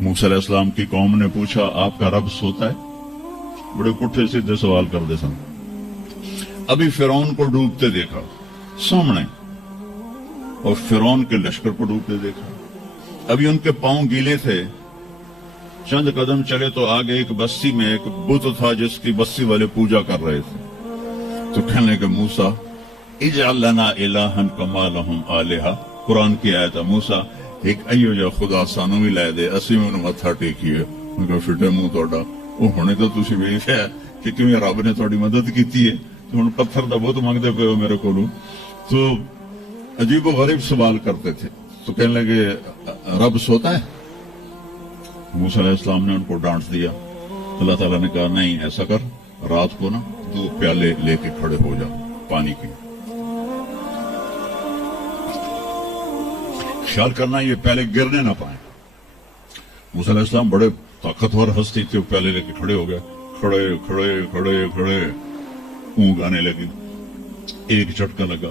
موسیٰ علیہ السلام کی قوم نے پوچھا آپ کا رب سوتا ہے؟ بڑے پٹھے سیدھے سوال کرتے سن. ابھی فرعون کو ڈوبتے دیکھا سامنے اور فرعون کے لشکر کو ڈوبتے دیکھا. ابھی ان کے پاؤں گیلے تھے. چند قدم چلے تو آگے ایک بستی میں ایک بت تھا جس کی بستی والے پوجا کر رہے تھے. تو کہنے کہ موسیٰ اجعل لنا الہا کما لہم آلہہ. قرآن کی آیت ہے موسیٰ ایک ایو جا خدا سانو بھی لے دے اسی میں انہوں متھا ٹیکیے. ان کا فٹے منہ توڑا وہ ہونے تو تسی ویکھیا کہ کیوں رب نے تھوڑی مدد کیتی ہے تو ہن پتھر دا بہت مانگدے پے ہو میرے کولوں. تو عجیب و غریب سوال کرتے تھے. تو کہنے لگے رب سوتا ہے؟ موسیٰ علیہ السلام نے ان کو ڈانٹ دیا. اللہ تعالیٰ نے کہا نہیں ایسا کر رات کو نا 2 پیالے لے کے کھڑے ہو جا پانی کی. خیال کرنا یہ پیالے گرنے نہ پائیں. موسیٰ علیہ السلام بڑے طاقتور ہستی تھے. پیالے لے کے کھڑے ہو گئے. کھڑے کھڑے کھڑے کھڑے اونگ آنے لگی. ایک جھٹکا لگا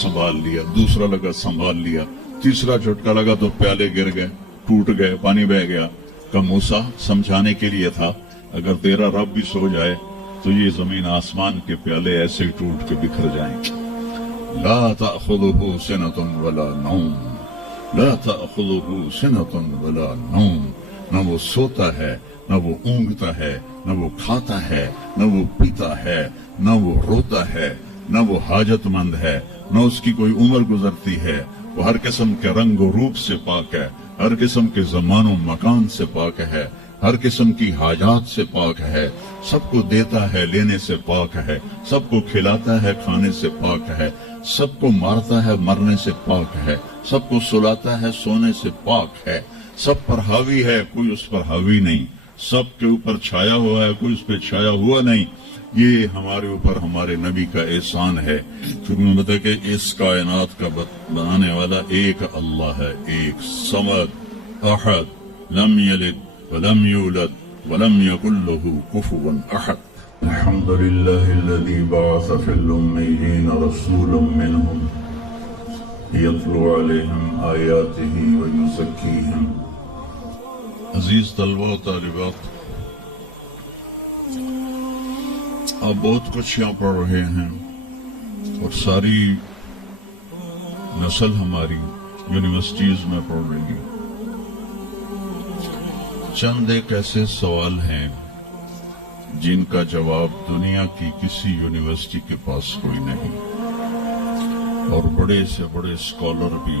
سنبھال لیا. دوسرا لگا سنبھال لیا. تیسرا جھٹکا لگا تو پیالے گر گئے ٹوٹ گئے پانی بہ گیا. کہ موسیٰ سمجھانے کے لیے تھا اگر تیرا رب بھی سو جائے تو یہ زمین آسمان کے پیالے ایسے ہی ٹوٹ کے بکھر جائیں. لا تأخذہ سنۃ ولا نوم. لا تأخذہ سنۃ ولا نوم. نہ وہ سوتا ہے نہ وہ اونگتا ہے نہ وہ کھاتا ہے نہ وہ پیتا ہے نہ وہ روتا ہے نہ وہ حاجت مند ہے نہ اس کی کوئی عمر گزرتی ہے. وہ ہر قسم کے رنگ و روپ سے پاک ہے. ہر قسم کے زمان و مکان سے پاک ہے. ہر قسم کی حاجات سے پاک ہے. سب کو دیتا ہے لینے سے پاک ہے. سب کو کھلاتا ہے کھانے سے پاک ہے. سب کو مارتا ہے مرنے سے پاک ہے. سب کو سلاتا ہے سونے سے پاک ہے. سب پر حاوی ہے کوئی اس پر حاوی نہیں. سب کے اوپر چھایا ہوا ہے کوئی اس پہ چھایا ہوا نہیں. یہ ہمارے اوپر ہمارے نبی کا احسان ہے. کیونکہ میں بتا کہ اس کائنات کا بنانے والا ایک اللہ ہے. ایک صمد احد لم یلد ولم یولد ولم یکن له کفوا احد. الحمد للہ الذی بعث فی الأمیین رسولا منہم یتلو علیہم آیاتہ ویزکیہم. عزیز طلبہ و طالبات آپ بہت کچھ یہاں پڑھ رہے ہیں اور ساری نسل ہماری یونیورسٹیز میں پڑھ رہی ہے. چند ایک ایسے سوال ہیں جن کا جواب دنیا کی کسی یونیورسٹی کے پاس کوئی نہیں اور بڑے سے بڑے اسکالر بھی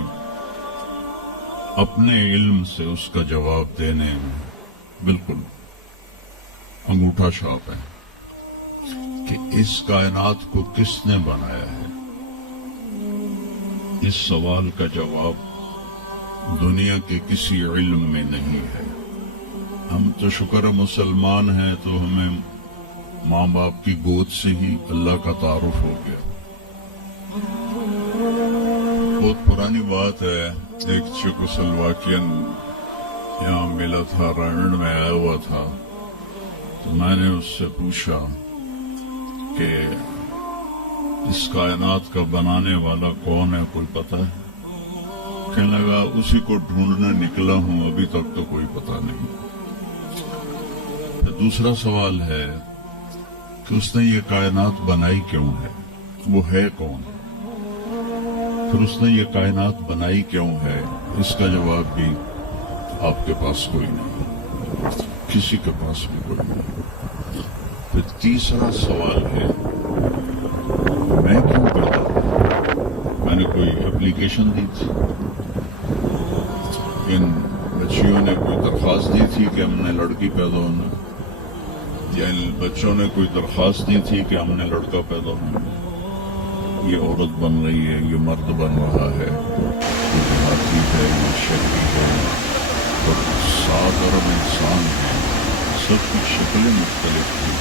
اپنے علم سے اس کا جواب دینے میں بالکل انگوٹھا چھاپ ہے کہ اس کائنات کو کس نے بنایا ہے. اس سوال کا جواب دنیا کے کسی علم میں نہیں ہے. ہم تو شکر مسلمان ہیں تو ہمیں ماں باپ کی گود سے ہی اللہ کا تعارف ہو گیا. بہت پرانی بات ہے. ایک چیکوسلواکین یہاں ملا تھا رائنڈ میں آیا ہوا تھا تو میں نے اس سے پوچھا کہ اس کائنات کا بنانے والا کون ہے کوئی پتہ ہے؟ کہنے لگا اسی کو ڈھونڈنے نکلا ہوں ابھی تک تو کوئی پتہ نہیں. دوسرا سوال ہے کہ اس نے یہ کائنات بنائی کیوں ہے؟ وہ ہے کون؟ پھر اس نے یہ کائنات بنائی کیوں ہے؟ اس کا جواب بھی آپ کے پاس کوئی نہیں, کسی کے پاس بھی کوئی نہیں. پھر تیسرا سوال ہے میں کیوں پیدا ہوں؟ میں نے کوئی اپلیکیشن دی تھی, ان بچیوں نے کوئی درخواست دی تھی کہ ہم نے لڑکی پیدا ہونا, یا ان بچوں نے کوئی درخواست دی تھی کہ ہم نے لڑکا پیدا ہونا. یہ عورت بن رہی ہے, یہ مرد بن رہا ہے, یہ دیہاتی ہے, یہ شہری ہے, اور 7 ارب انسان ہیں. سب کی شکلیں مختلف ہیں,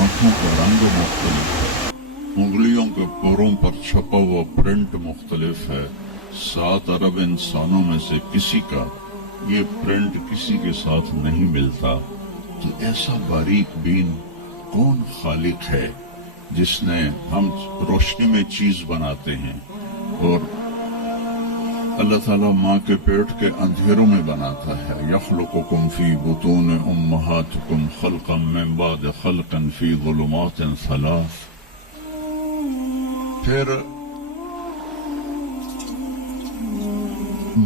آنکھوں کا رنگ مختلف ہے, انگلیوں کے پوروں پر چھپا ہوا پرنٹ مختلف ہے. 7 ارب انسانوں میں سے کسی کا یہ پرنٹ کسی کے ساتھ نہیں ملتا. تو ایسا باریک بین کون خالق ہے جس نے, ہم روشنی میں چیز بناتے ہیں اور اللہ تعالیٰ ماں کے پیٹ کے اندھیروں میں بناتا ہے. یخلقکم فی بطون امہاتکم خلقا من بعد خلقا فی ظلمات ثلاث. پھر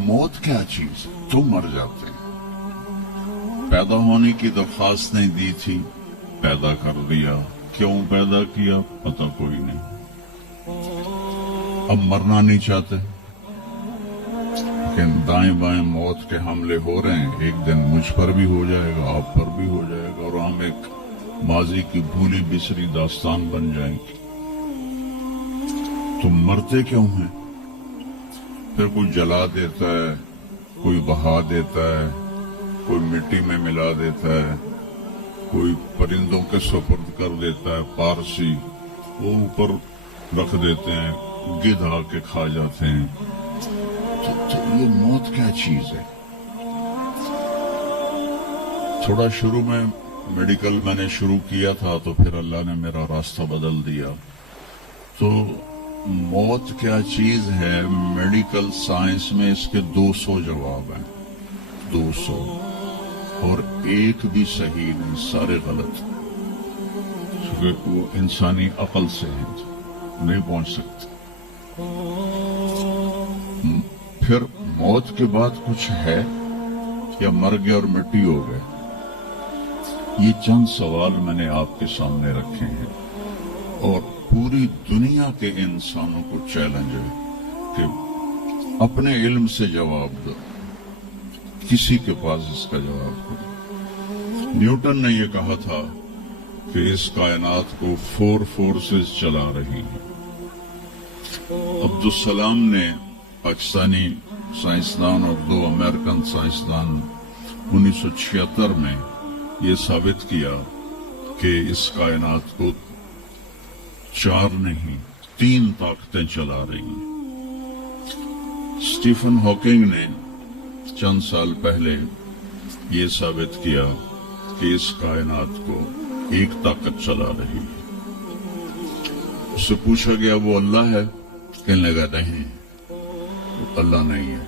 موت کیا چیز؟ تو مر جاتے ہیں. پیدا ہونے کی درخواست نہیں دی تھی، پیدا کر دیا. کیوں پیدا کیا پتہ کوئی نہیں. اب مرنا نہیں چاہتے لیکن دائیں بائیں موت کے حملے ہو رہے ہیں. ایک دن مجھ پر بھی ہو جائے گا، آپ پر بھی ہو جائے گا، اور ہم ایک ماضی کی بھولی بسری داستان بن جائیں گے. تو مرتے کیوں ہیں؟ پھر کوئی جلا دیتا ہے، کوئی بہا دیتا ہے، کوئی مٹی میں ملا دیتا ہے، کوئی پرندوں کے سپرد کر دیتا ہے. پارسی وہ اوپر رکھ دیتے ہیں، گدھ آ کے کھا جاتے ہیں. تو یہ موت کیا چیز ہے؟ تھوڑا شروع میں میڈیکل میں نے شروع کیا تھا، تو پھر اللہ نے میرا راستہ بدل دیا. تو موت کیا چیز ہے؟ میڈیکل سائنس میں اس کے 200 جواب ہیں، 200، اور ایک بھی صحیح نہیں، سارے غلط. کیونکہ وہ انسانی عقل سے ہیں، نہیں پہنچ سکتے. پھر موت کے بعد کچھ ہے یا مر گئے اور مٹی ہو گئے؟ یہ چند سوال میں نے آپ کے سامنے رکھے ہیں، اور پوری دنیا کے انسانوں کو چیلنج ہے کہ اپنے علم سے جواب دو. کسی کے پاس اس کا جواب ہو. نیوٹن نے یہ کہا تھا کہ اس کائنات کو 4 فورسز چلا رہی ہیں. عبدالسلام نے، پاکستانی سائنسدان اور 2 امریکن سائنسدان، 1976 میں یہ ثابت کیا کہ اس کائنات کو 4 نہیں 3 طاقتیں چلا رہی ہیں. اسٹیفن ہاکنگ نے چند سال پہلے یہ ثابت کیا کہ اس کائنات کو ایک طاقت چلا رہی ہے. اس سے پوچھا گیا وہ اللہ ہے؟ کہنے لگا نہیں، اللہ نہیں ہے.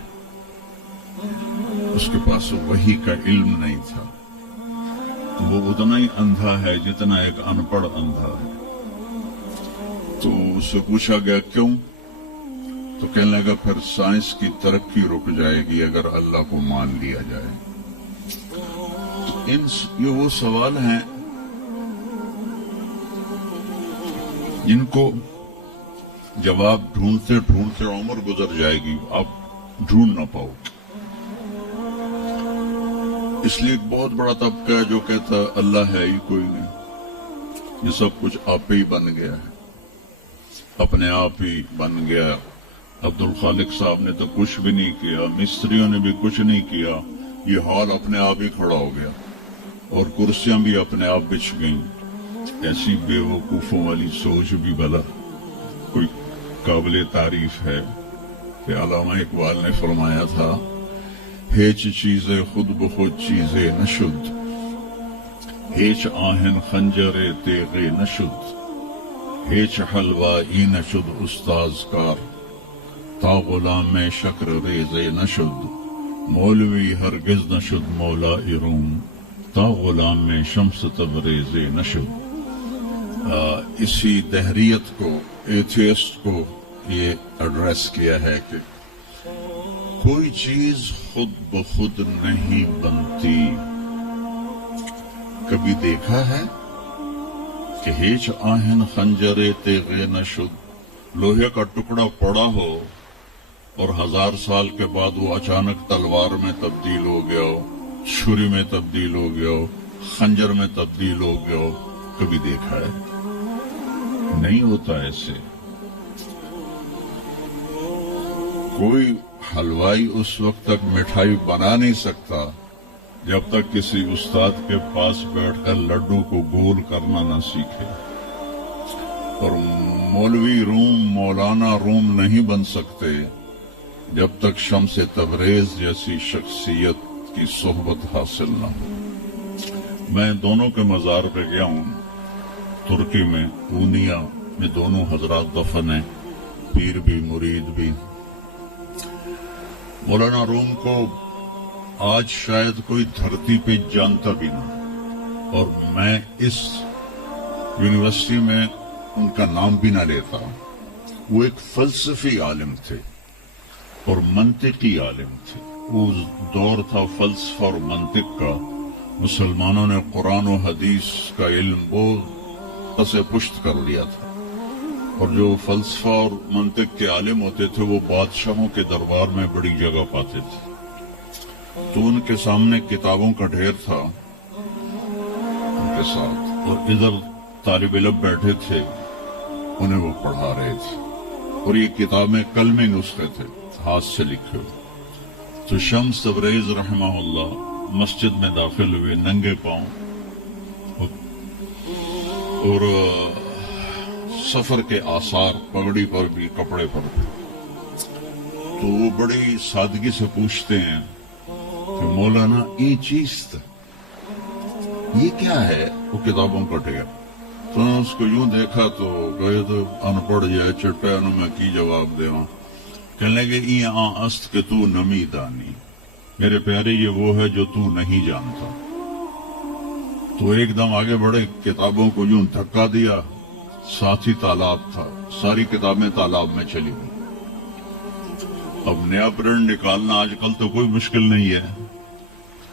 اس کے پاس وحی کا علم نہیں تھا. وہ اتنا ہی اندھا ہے جتنا ایک ان پڑھ اندھا ہے. تو اس سے پوچھا گیا کیوں؟ تو کہنے لگا پھر سائنس کی ترقی رک جائے گی اگر اللہ کو مان لیا جائے. یہ وہ سوال ہیں جن کو جواب ڈھونڈتے ڈھونڈتے عمر گزر جائے گی، آپ ڈھونڈ نہ پاؤ. اس لیے ایک بہت بڑا طبقہ ہے جو کہتا ہے اللہ ہے ہی کوئی نہیں، یہ سب کچھ آپ ہی بن گیا ہے، اپنے آپ ہی بن گیا. عبد الخالق صاحب نے تو کچھ بھی نہیں کیا، مستریوں نے بھی کچھ نہیں کیا، یہ ہال اپنے آپ ہی کھڑا ہو گیا اور کرسیاں بھی اپنے آپ بچھ گئیں. ایسی بے وقوفوں والی سوچ بھی بھلا کوئی قابل تعریف ہے کہ علامہ اقبال نے فرمایا تھا ہیچ چیزیں خود بخود چیزیں نشد، ہیچ آہن خنجر تیغ نشد، ہیچ حلوائی نشد استاذ کار، تا غلام شکر ریز نشد، مولوی ہرگز نشد مولا روم، تا غلام شمس تبریز نشد. اسی دہریت کو، ایتھیسٹ کو یہ ایڈریس کیا ہے کہ کوئی چیز خود بخود نہیں بنتی. کبھی دیکھا ہے کہ ہیچ آہن خنجر تیغ نشد، لوہے کا ٹکڑا پڑا ہو اور 1000 سال کے بعد وہ اچانک تلوار میں تبدیل ہو گیا ہو، چھری میں تبدیل ہو گیا ہو، خنجر میں تبدیل ہو گیا ہو؟ کبھی دیکھا ہے؟ نہیں ہوتا ایسے. کوئی حلوائی اس وقت تک مٹھائی بنا نہیں سکتا جب تک کسی استاد کے پاس بیٹھ کر لڈو کو گول کرنا نہ سیکھے، اور مولوی روم، مولانا روم نہیں بن سکتے جب تک شمس تبریز جیسی شخصیت کی صحبت حاصل نہ ہو. میں دونوں کے مزار پہ گیا ہوں، ترکی میں اونیا میں دونوں حضرات دفن ہیں، پیر بھی مرید بھی. مولانا روم کو آج شاید کوئی دھرتی پہ جانتا بھی نہ، اور میں اس یونیورسٹی میں ان کا نام بھی نہ لیتا۔ وہ ایک فلسفی عالم تھے اور منطقی عالم تھے۔ وہ دور تھا فلسفہ اور منطق کا، مسلمانوں نے قرآن و حدیث کا علم بہت پس پشت کر لیا تھا، اور جو فلسفہ اور منطق کے عالم ہوتے تھے وہ بادشاہوں کے دربار میں بڑی جگہ پاتے تھے۔ تو ان کے سامنے کتابوں کا ڈھیر تھا ان کے ساتھ، اور ادھر طالب علم بیٹھے تھے، انہیں وہ پڑھا رہے تھے، اور یہ کتابیں کلمی نسخے تھے ہاتھ سے لکھے ہوئے۔ تو شمس تبریز رحمہ اللہ مسجد میں داخل ہوئے ننگے پاؤں، اور سفر کے آثار پگڑی پر بھی کپڑے پر بھی۔ تو وہ بڑی سادگی سے پوچھتے ہیں کہ مولانا یہ چیز یہ کیا ہے؟ وہ کتابوں کا ڈھیر۔ تو نے اس کو یوں دیکھا تو گئے تو ان پڑھ جائے چٹے انہوں میں کی جواب دے ہوں، کہنے لگے ای است کہ تو نمی دانی، میرے پیارے یہ وہ ہے جو تو نہیں جانتا۔ تو ایک دم آگے بڑھے، کتابوں کو یوں دھکا دیا، ساتھ ہی تالاب تھا، ساری کتابیں تالاب میں چلی گئی۔ اب نیا پرنٹ نکالنا آج کل تو کوئی مشکل نہیں ہے،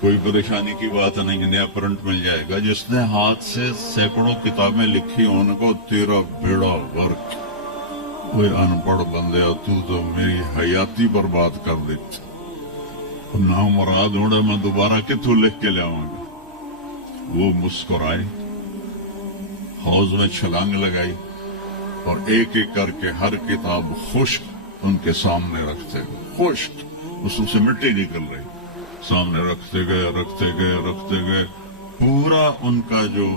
کوئی پریشانی کی بات نہیں، نیا پرنٹ مل جائے گا۔ جس نے ہاتھ سے سینکڑوں کتابیں لکھی ان کو تیرا بیڑا غرق، وہ ان پڑھ بندے تو میری حیاتی برباد کر دیتی، نہ مراد ہوڑے میں دوبارہ کتوں لکھ کے لاؤں گا۔ وہ مسکرائے، حوض میں چھلانگ لگائی، اور ایک ایک کر کے ہر کتاب خشک ان کے سامنے رکھتے گئے، خشک، اس سے مٹی نکل رہی، سامنے رکھتے گئے، پورا ان کا جو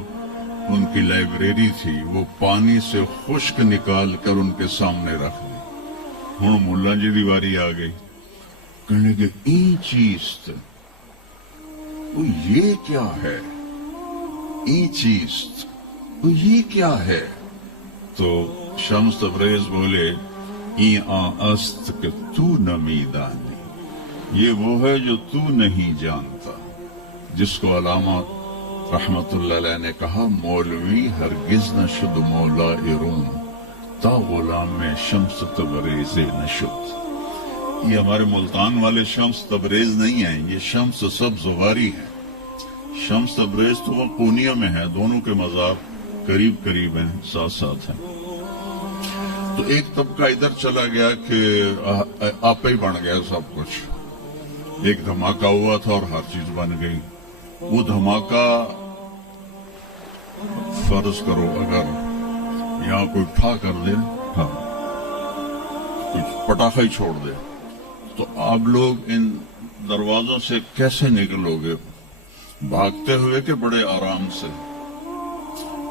ان کی لائبریری تھی وہ پانی سے خشک نکال کر ان کے سامنے رکھ دی۔ ہوں ملا جی دی واری آ گئی، کہنے کہ این چیز وہ یہ کیا ہے؟ این چیز وہ یہ کیا ہے؟ تو شمس تبریز بولے این است کہ تو نمی دانی، یہ وہ ہے جو تو نہیں جانتا، جس کو علامہ رحمت اللہ علیہ نے کہا مولوی ہرگز نہ شد مولا روم تا غلام میں شمس تبریز نشد۔ یہ ہمارے ملتان والے شمس تبریز نہیں ہیں، یہ شمس سبز غاری ہے۔ شمس تبریز تو وہ قونیہ میں ہے، دونوں کے مزار قریب ہیں، ساتھ ساتھ ہیں۔ تو ایک طبقہ ادھر چلا گیا کہ آپ ہی بن گیا سب کچھ، ایک دھماکہ ہوا تھا اور ہر چیز بن گئی۔ وہ دھماکہ فرض کرو اگر یہاں کوئی ٹھا کر دے، کوئی پٹاخہ ہی چھوڑ دے، تو آپ لوگ ان دروازوں سے کیسے نکلو گے؟ بھاگتے ہوئے کہ بڑے آرام سے؟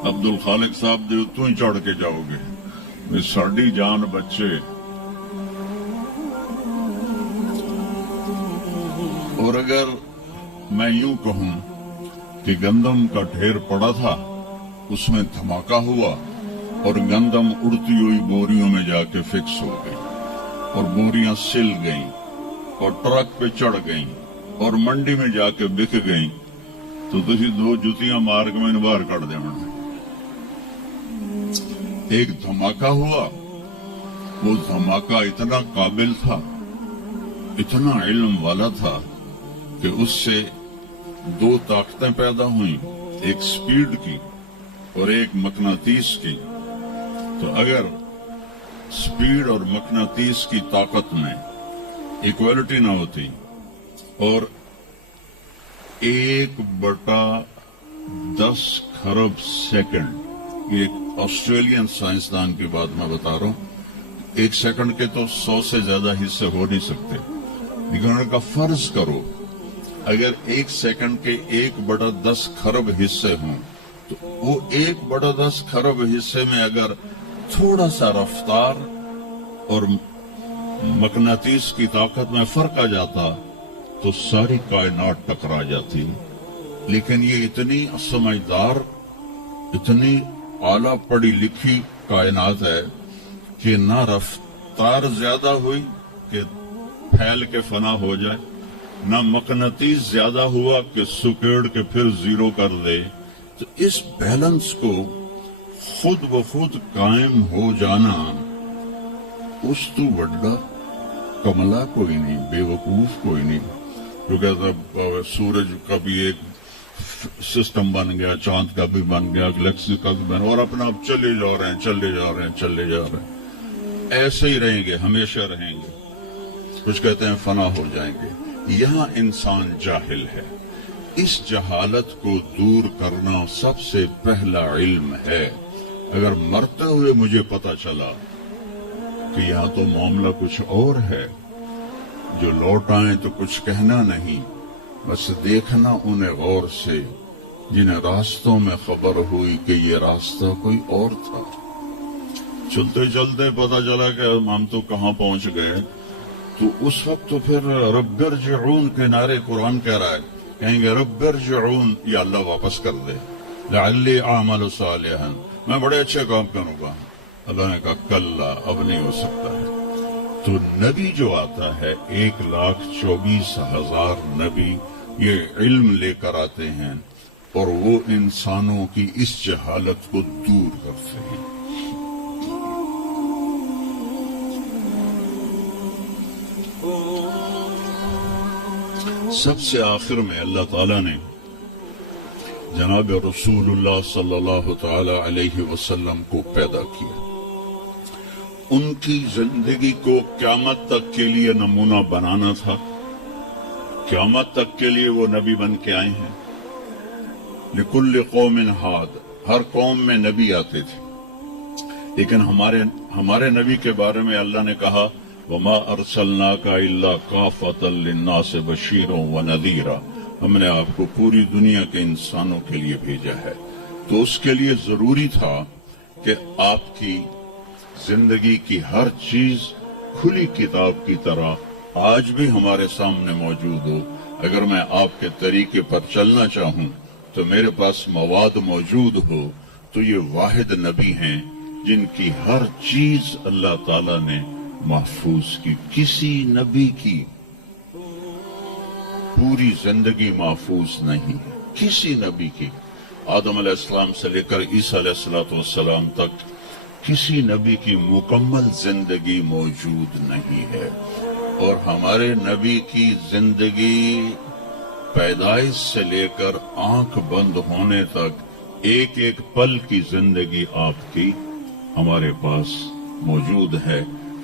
عبد الخالق صاحب دے تو ہی چڑھ کے جاؤ گے، ساڑی جان بچے۔ اور اگر میں یوں کہوں کہ گندم کا ڈھیر پڑا تھا، اس میں دھماکہ ہوا اور گندم اڑتی ہوئی بوریوں میں جا کے فکس ہو گئی، اور بوریاں سل گئیں اور ٹرک پہ چڑھ گئیں اور منڈی میں جا کے بک گئیں، تو تسی دو جتیاں مار کے میں باہر کر دیں۔ ایک دھماکہ ہوا، وہ دھماکہ اتنا قابل تھا، اتنا علم والا تھا کہ اس سے دو طاقتیں پیدا ہوئیں، ایک سپیڈ کی اور ایک مقناطیس کی۔ تو اگر سپیڈ اور مقناطیس کی طاقت میں ایکوالٹی نہ ہوتی اور 1/10 خرب سیکنڈ، یہ آسٹریلین سائنسدان کی بات میں بتا رہا ہوں، 1 سیکنڈ کے تو 100 سے زیادہ حصے ہو نہیں سکتے، لیکن ان کا فرض کرو اگر 1 سیکنڈ کے 1/10 خرب حصے ہوں، تو وہ 1/10 خرب حصے میں اگر تھوڑا سا رفتار اور مقناطیس کی طاقت میں فرق آ جاتا تو ساری کائنات ٹکرا جاتی۔ لیکن یہ اتنی سمجھدار، اتنی اعلیٰ پڑھی لکھی کائنات ہے کہ نہ رفتار زیادہ ہوئی کہ پھیل کے فنا ہو جائے، نہ مقناطیس زیادہ ہوا کہ سکیڑ کے پھر زیرو کر دے. تو اس بیلنس کو خود بخود قائم ہو جانا، اس تو وڈا کملا کوئی نہیں، بے وقوف کوئی نہیں. جو کہتا سورج کا بھی ایک سسٹم بن گیا، چاند کا بھی بن گیا، گلیکسی کا بھی بن گیا، اور اپنا اب چلے جا رہے ہیں. ایسے ہی رہیں گے، ہمیشہ رہیں گے. کچھ کہتے ہیں فنا ہو جائیں گے. یہاں انسان جاہل ہے. اس جہالت کو دور کرنا سب سے پہلا علم ہے. اگر مرتے ہوئے مجھے پتا چلا کہ یہاں تو معاملہ کچھ اور ہے، جو لوٹ آئیں تو کچھ کہنا نہیں، بس دیکھنا انہیں غور سے جنہیں راستوں میں خبر ہوئی کہ یہ راستہ کوئی اور تھا. چلتے چلتے پتا چلا کہ ہم تو کہاں پہنچ گئے. تو اس وقت تو پھر رب ارجعون کے نعرے قرآن کہہ رہا ہے. کہیں گے رب ارجعون، یا اللہ واپس کر دے، لعلی اعمل صالحا، میں بڑے اچھے کام کروں گا. اللہ نے کہا کلا، اب نہیں ہو سکتا ہے. تو نبی جو آتا ہے 1,24,000 نبی یہ علم لے کر آتے ہیں، اور وہ انسانوں کی اس جہالت کو دور کرتے ہیں. سب سے آخر میں اللہ تعالیٰ نے جناب رسول اللہ صلی اللہ تعالی علیہ وسلم کو پیدا کیا. ان کی زندگی کو قیامت تک کے لیے نمونہ بنانا تھا. قیامت تک کے لیے وہ نبی بن کے آئے ہیں. لکل قوم ہاد، ہر قوم میں نبی آتے تھے، لیکن ہمارے نبی کے بارے میں اللہ نے کہا وما ارسلناک الا کافۃ للناس بشیرا ونذیرا، ہم نے آپ کو پوری دنیا کے انسانوں کے لیے بھیجا ہے. تو اس کے لیے ضروری تھا کہ آپ کی زندگی کی ہر چیز کھلی کتاب کی طرح آج بھی ہمارے سامنے موجود ہو. اگر میں آپ کے طریقے پر چلنا چاہوں تو میرے پاس مواد موجود ہو. تو یہ واحد نبی ہیں جن کی ہر چیز اللہ تعالی نے محفوظ کی. کسی نبی کی پوری زندگی محفوظ نہیں ہے، کسی نبی کی. آدم علیہ السلام سے لے کر عیسیٰ علیہ السلام تک کسی نبی کی مکمل زندگی موجود نہیں ہے. اور ہمارے نبی کی زندگی پیدائش سے لے کر آنکھ بند ہونے تک ایک ایک پل کی زندگی آپ کی ہمارے پاس موجود ہے.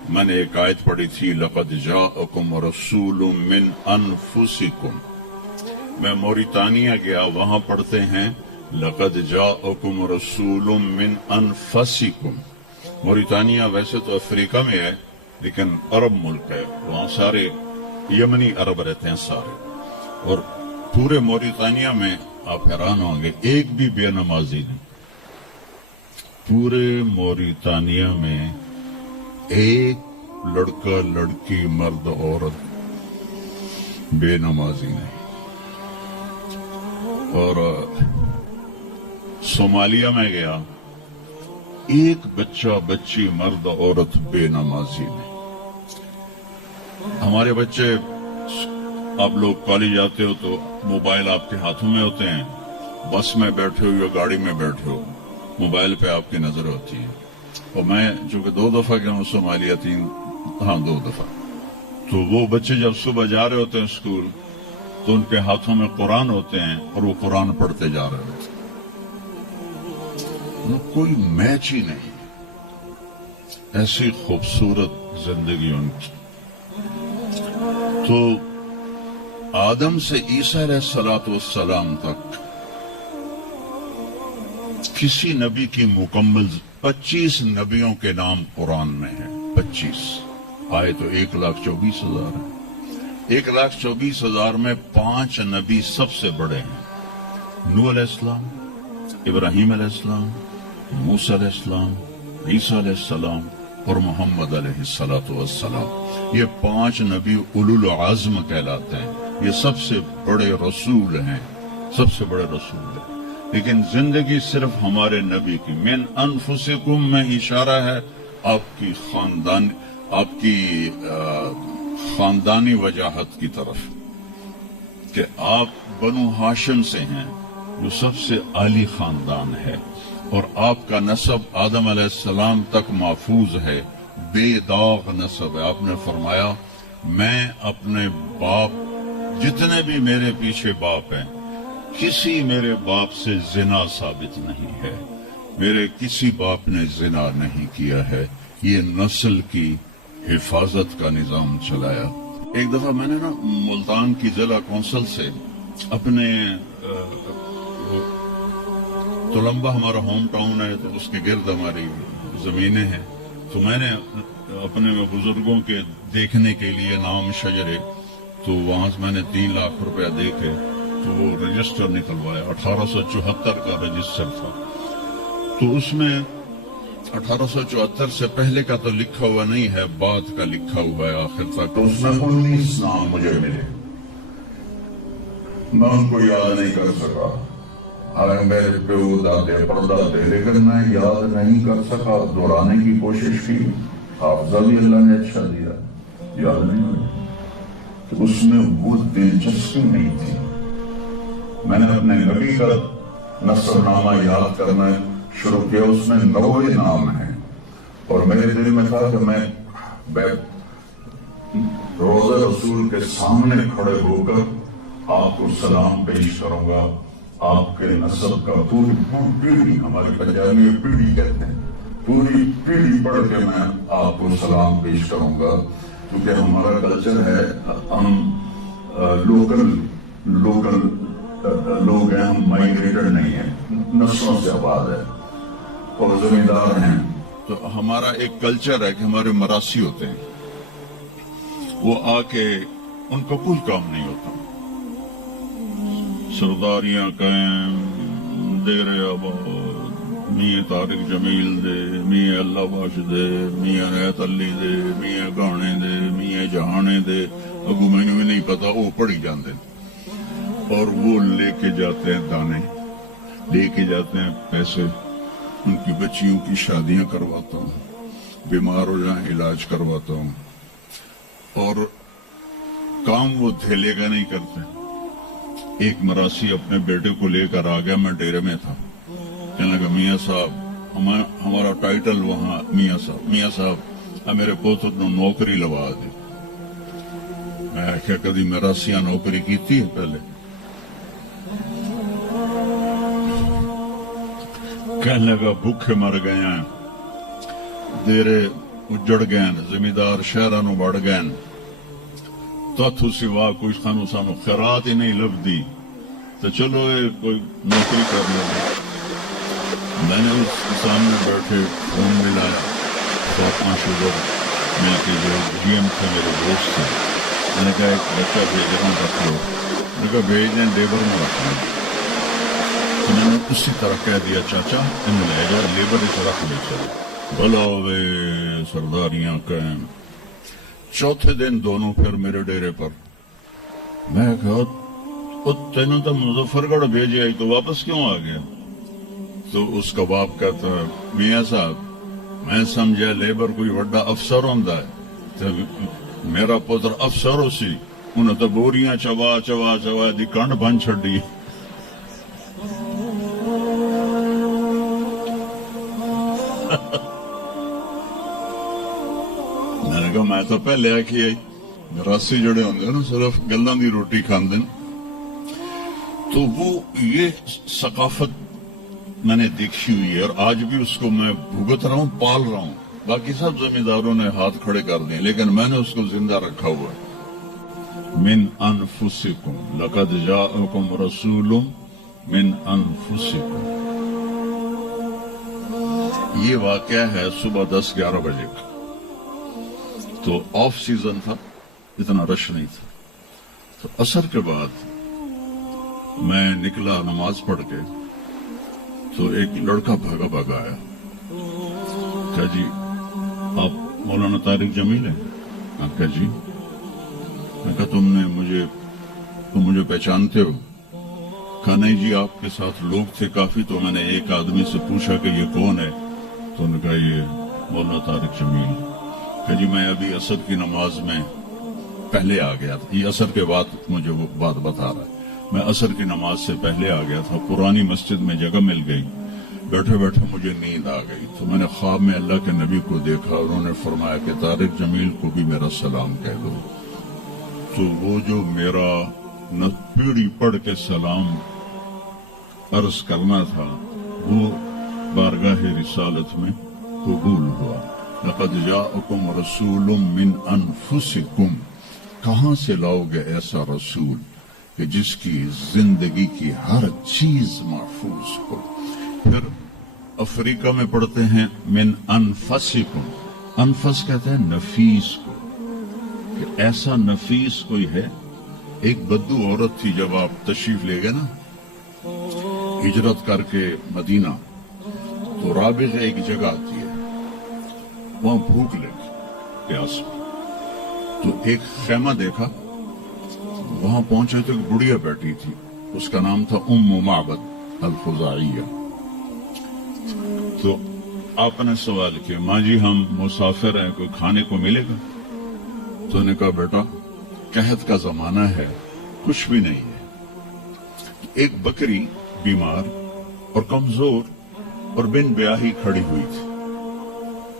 میں نے ایک آیت پڑھی تھی لقد جاءکم رسول من انفسکم. میں موریتانیہ گیا، وہاں پڑھتے ہیں لقد جاءکم رسول من انفسکم. موریتانیہ ویسے تو افریقہ میں ہے لیکن عرب ملک ہے، وہاں سارے یمنی عرب رہتے ہیں سارے. اور پورے موریتانیہ میں آپ حیران ہوں گے ایک بھی بے نمازی نہیں. پورے موریتانیہ میں ایک لڑکا لڑکی مرد عورت بے نمازی نہیں. اور صومالیہ میں گیا، ایک بچہ بچی مرد عورت بے نمازی نہیں. ہمارے بچے، آپ لوگ کالج جاتے ہو تو موبائل آپ کے ہاتھوں میں ہوتے ہیں، بس میں بیٹھے ہو یا گاڑی میں بیٹھے ہو موبائل پہ آپ کی نظر ہوتی ہے. اور میں چونکہ 2 دفعہ گیا ہوں صومالیہ، 2 دفعہ، تو وہ بچے جب صبح جا رہے ہوتے ہیں اسکول تو ان کے ہاتھوں میں قرآن ہوتے ہیں اور وہ قرآن پڑھتے جا رہے ہوتے ہیں. وہ کوئی میچ ہی نہیں، ایسی خوبصورت زندگی ان کی. تو آدم سے عیسیٰ علیہ السلام تک کسی نبی کی مکمل 25 نبیوں کے نام قرآن میں ہیں. 25 آئے تو 1,24,000 ہے. 1,24,000 میں 5 نبی سب سے بڑے ہیں. نوح علیہ السلام، ابراہیم علیہ السلام، موسیٰ علیہ السلام، عیسیٰ علیہ السلام اور محمد علیہ السلام. یہ 5 نبی اولو العزم کہلاتے ہیں. یہ سب سے بڑے رسول ہیں، سب سے بڑے رسول ہیں. لیکن زندگی صرف ہمارے نبی کی. من انفسکم میں اشارہ ہے آپ کی خاندان، آپ کی خاندانی وجاہت کی طرف کہ آپ بنو ہاشم سے ہیں جو سب سے عالی خاندان ہے، اور آپ کا نسب آدم علیہ السلام تک محفوظ ہے، بے داغ نسب ہے۔ آپ نے فرمایا میں اپنے باپ، جتنے بھی میرے پیچھے باپ ہیں، کسی میرے باپ سے زنا ثابت نہیں ہے، میرے کسی باپ نے زنا نہیں کیا ہے۔ یہ نسل کی حفاظت کا نظام چلایا۔ ایک دفعہ میں نے نا ملتان کی ضلع کونسل سے اپنے تلمبہ ہمارا ہوم ٹاؤن ہے تو اس کے گرد ہماری زمینیں ہیں، تو میں نے اپنے بزرگوں کے دیکھنے کے لیے نام شجرے، تو وہاں سے میں نے 3 لاکھ روپیہ دے کے تو وہ رجسٹر نکلوایا، 1874 کا رجسٹر تھا، تو اس میں 1874 سے پہلے کا تو لکھا ہوا نہیں ہے، بعد کا لکھا ہوا ہے آخر تک۔ تو اس میں 19 نام مجھے ملے، میں ان کو یاد نہیں کر سکا، حالانکہ میرے پیو دادے پردادے، لیکن میں یاد نہیں کر سکا۔ دوہرانے کی کوشش کی، حافظہ بھی اللہ نے اچھا دیا، یاد نہیں ہوئی۔ تو اس میں وہ دلچسپی نہیں تھی۔ میں نے اپنے نبی کا نسب نامہ یاد کرنا شروع کیا، اس میں 90 نام ہیں، اور میرے دل میں تھا کہ میں روضہ رسول کے سامنے کھڑے ہو کر آپ کو سلام پیش کروں گا، آپ کے نسب کا پوری پیڑھی، ہمارے پنجابی میں پیڑھی کہتے ہیں، پوری پیڑھی پڑھ کے میں آپ کو سلام پیش کروں گا، کیونکہ ہمارا کلچر ہے، ہم لوکل لوگ ہیں، ہم مائگریٹڈ نہیں ہیں، نسلوں سے آباد ہے اور زمیندار ہیں، تو ہمارا ایک کلچر ہے کہ ہمارے مراسی ہوتے ہیں، وہ آ کے ان کو کوئی کام نہیں ہوتا، سرداریاں قائم، دیر آباد، میاں طارق جمیل دے، میاں اللہ بخش دے، میاں نیت علی دے، میاں گانے دے، میاں جہانے دے، اگو میں نے بھی نہیں پتا، وہ پڑھی جاندے، اور وہ لے کے جاتے ہیں دانے، لے کے جاتے ہیں پیسے، ان کی بچیوں کی شادیاں کرواتا ہوں، بیمار ہو جائیں علاج کرواتا ہوں، اور کام وہ دھیلے کا نہیں کرتے۔ ایک مراسی اپنے بیٹے کو لے کر آ گیا، میں ڈیرے میں تھا، کہنے لگا میاں صاحب ہمارا ٹائٹل وہاں میاں صاحب میرے پوتر نے نوکری لوا دی۔ میں آخیا کدی مراسیاں نوکری کیتی ہے پہلے؟ کہنے لگا بھوکے مر گئے ہیں، دیرے اجڑ گئے، زمیندار شہراں نو بڑھ گئے، تو سوا کوئی خانو سانو خیرات ہی نہیں لبدی، تو چلو کوئی نوکری کر لیں۔ میں نے اس سامنے بیٹھے فون ملایا، فاطمہ شوگر مل کے جو جی ایم تھے میرے دوست تھے، میں نے کہا ایک بچہ بھیج رہا ہوں رکھ لو، میں نے کہا بھیج دیں لیبر میں رکھنا، تو میں نے اسی طرح کہہ دیا چاچا انہیں لے جا، لیبر اس رکھ لے چلے، بھلا ہوئے سرداریاں قائم۔ چوتھے دن دونوں پھر میرے ڈیرے پر، میں کہا تینوں تو مظفر گڑھ بھیجے تو واپس کیوں آ گیا؟ تو اس کا باپ کہتا ہے میاں صاحب میں سمجھا لیبر کوئی بڑا افسر ہوندا ہے، تو میرا پتر افسر ہو سی، انہیں تو بوریاں چوا چوا چوا دی کنڈ بن چھڑی۔ میں نے کہا میں تو پہلے آخی آئی، مراسی جڑے ہوندے نا صرف گلاں دی روٹی کھاندے، تو وہ یہ ثقافت میں نے دیکھی ہوئی ہے، اور آج بھی اس کو میں بھگت رہا ہوں، پال رہا ہوں۔ باقی سب زمینداروں نے ہاتھ کھڑے کر دیے، لیکن میں نے اس کو زندہ رکھا ہوا ہے۔ من انفسکم لقد جاءکم رسول من انفسکم، یہ واقعہ ہے صبح 10-11 بجے کا، تو آف سیزن تھا، اتنا رش نہیں تھا، تو عصر کے بعد میں نکلا نماز پڑھ کے، تو ایک لڑکا بھاگا بھاگا آیا، کہا جی آپ مولانا طارق جمیل ہیں؟ میں کہا جی۔ میں کہا تم مجھے پہچانتے ہو؟ کہا نہیں جی آپ کے ساتھ لوگ تھے کافی، تو میں نے ایک آدمی سے پوچھا کہ یہ کون ہے، تو انہوں نے کہا یہ مولانا طارق جمیل۔ کہا جی میں ابھی عصر کی نماز میں پہلے آ گیا تھا. یہ عصر کے بعد مجھے وہ بات بتا رہا ہے. میں عصر کی نماز سے پہلے آ گیا تھا. پرانی مسجد میں جگہ مل گئی. بیٹھے بیٹھے مجھے نیند آ گئی تو میں نے خواب میں اللہ کے نبی کو دیکھا. انہوں نے فرمایا کہ طارق جمیل کو بھی میرا سلام کہہ دو. تو وہ جو میرا پیڑھی پڑھ کے سلام عرض کرنا تھا وہ بارگاہ رسالت میں قبول ہوا. لقد جاءکم رسول من انفسکم. کہاں سے لاؤ گے ایسا رسول کہ جس کی زندگی کی ہر چیز محفوظ ہو. پھر افریقہ میں پڑھتے ہیں من انفسکم. انفس کہتے ہیں نفیس کو, کہ ایسا نفیس کوئی ہے. ایک بدو عورت تھی, جب آپ تشریف لے گئے نا ہجرت کر کے مدینہ, تو رابغ ایک جگہ آتی ہے, وہاں بھوک لگی پیاس میں, تو ایک خیمہ دیکھا. وہاں پہنچے تو ایک بڑھیا بیٹھی تھی, اس کا نام تھا ام معبد الخزاعیہ. تو آپ نے سوال کیا, ماں جی ہم مسافر ہیں, کوئی کھانے کو ملے گا؟ تو نے کہا بیٹا قحط کا زمانہ ہے, کچھ بھی نہیں ہے. ایک بکری بیمار اور کمزور اور بن بیاہی کھڑی ہوئی تھی.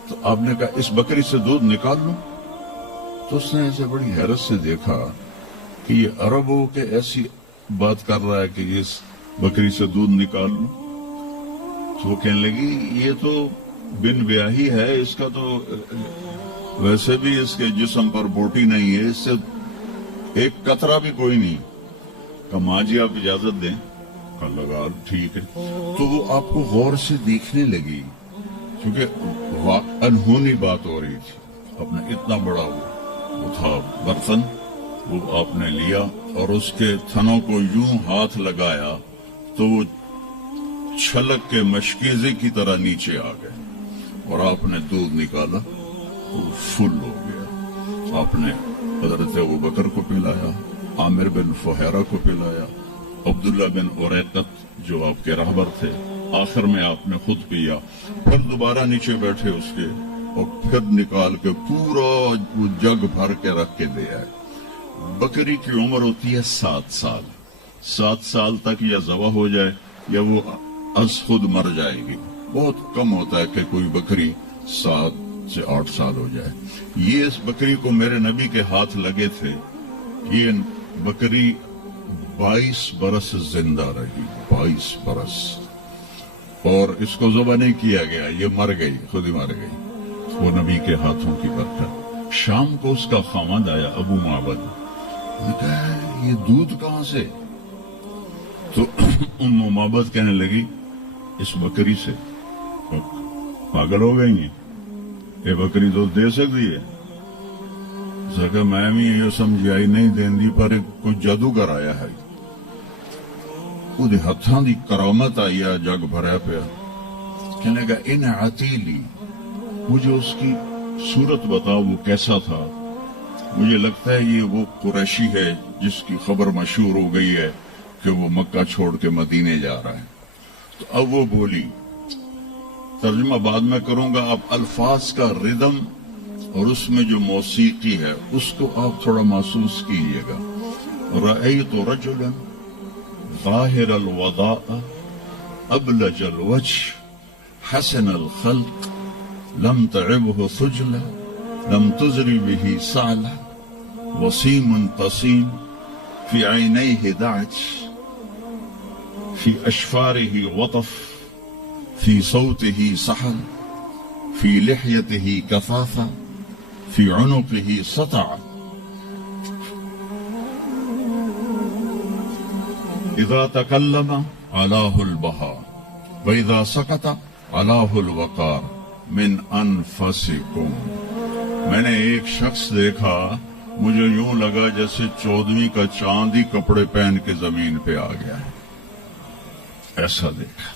تو آپ نے کہا اس بکری سے دودھ نکال لوں. تو اس نے ایسے بڑی حیرت سے دیکھا کہ یہ عرب ہو کے ایسی بات کر رہا ہے کہ اس بکری سے دودھ نکال لوں. تو وہ کہنے لگی یہ تو بن بیاہی ہے, اس کا تو ویسے بھی اس کے جسم پر بوٹی نہیں ہے, اس سے ایک قطرہ بھی کوئی نہیں. کہا ماں جی آپ اجازت دیں. کہا لگا ٹھیک ہے. تو وہ آپ کو غور سے دیکھنے لگی کیونکہ انہونی بات ہو رہی تھی. اپنا اتنا بڑا وہ تھا برتن, وہ آپ نے لیا اور اس کے تھنوں کو یوں ہاتھ لگایا تو وہ چھلک کے مشکیزے کی طرح نیچے آ گئے, اور آپ نے دودھ نکالا تو وہ فل ہو گیا. آپ نے حضرت ابوبکر کو پلایا, عامر بن فہیرہ کو پلایا, عبداللہ بن اریقت جو آپ کے رہبر تھے, آخر میں آپ نے خود پیا. پھر دوبارہ نیچے بیٹھے اس کے, اور پھر نکال کے پورا وہ جگ بھر کے رکھ کے دے آئے. بکری کی عمر ہوتی ہے 7 سال. 7 سال تک یا ذبح ہو جائے یا وہ از خود مر جائے گی. بہت کم ہوتا ہے کہ کوئی بکری 7 سے 8 سال ہو جائے. یہ اس بکری کو میرے نبی کے ہاتھ لگے تھے. یہ بکری 22 برس زندہ رہی, 22 برس, اور اس کو ذبح نہیں کیا گیا, یہ مر گئی, خود ہی مر گئی. وہ نبی کے ہاتھوں کی برکت. شام کو اس کا خامد آیا ابو معبد, نے کہا یہ دودھ کہاں سے؟ تو ام معبد کہنے لگی اس بکری سے. پاگل ہو گئی ہیں, یہ بکری دودھ دے سکتی ہے؟ کہ میں بھی یہ سمجھائی نہیں دین دی, پر کوئی جادوگر آیا ہے, وہ ہاتھاں دی کرامت آئی ہے, جگ بھرا پیا. کہنے لگا ان عتیلی, مجھے اس کی صورت بتاؤ وہ کیسا تھا. مجھے لگتا ہے یہ وہ قریشی ہے جس کی خبر مشہور ہو گئی ہے کہ وہ مکہ چھوڑ کے مدینے جا رہا ہے. تو اب وہ بولی, ترجمہ بعد میں کروں گا, آپ الفاظ کا ردم اور اس میں جو موسیقی ہے اس کو آپ تھوڑا محسوس کیجئے گا. رأیت رجلا ظاہر الوضاء ابلج الوجه حسن الخلق لم تعبه ثجلا لم تزری به سعلا وسیم قصیم في عينيه دعج في أشفاره وطف في صوته سحل في لحيته كثافة في عنقه سطع إذا تكلم علاه البهاء وإذا سكت علاه الوقار من أنفسكم. میں نے ایک شخص دیکھا, مجھے یوں لگا جیسے 14ویں کا چاند ہی کپڑے پہن کے زمین پہ آ گیا ہے, ایسا دیکھا.